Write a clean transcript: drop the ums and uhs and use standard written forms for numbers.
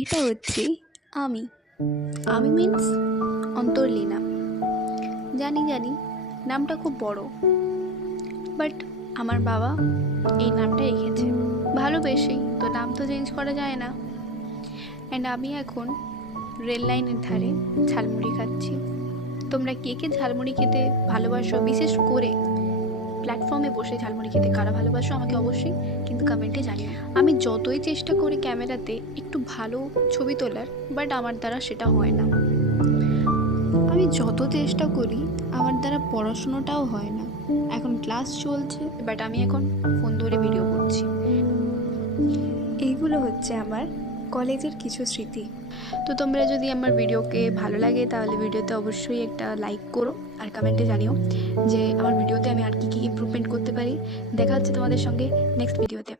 এটা হচ্ছে আমি আমি মিন্স অন্তর্লীনা। জানি জানি নামটা খুব বড়, বাট আমার বাবা এই নামটা রেখেছে ভালোবেসেই, তো নাম তো চেঞ্জ করা যায় না। অ্যান্ড আমি এখন রেল লাইনের ধারে ঝালমুড়ি খাচ্ছি। তোমরা কে কে ঝালমুড়ি খেতে ভালোবাসো, বিশেষ করে প্ল্যাটফর্মে বসে ঝালমুড়ি খেতে কারা ভালোবাসো আমাকে অবশ্যই কিন্তু কমেন্টে জানিও। আমি যতই চেষ্টা করি ক্যামেরাতে একটু ভালো ছবি তোলার, বাট আমার দ্বারা সেটা হয় না। আমি যত চেষ্টা করি আমার দ্বারা পড়াশুনোটাও হয় না। এখন ক্লাস চলছে, বাট আমি এখন ফোন ধরে ভিডিও করছি। এইগুলো হচ্ছে আমার কলেজের কিছু স্মৃতি। তো তোমরা যদি আমার ভিডিওকে ভালো লাগে তাহলে ভিডিওতে অবশ্যই একটা লাইক করো আর কমেন্টে জানিও যে আমার ভিডিওতে আমি আর কী কী ইমপ্রুভমেন্ট করতে পারি। দেখা হচ্ছে তোমাদের সঙ্গে নেক্সট ভিডিওতে।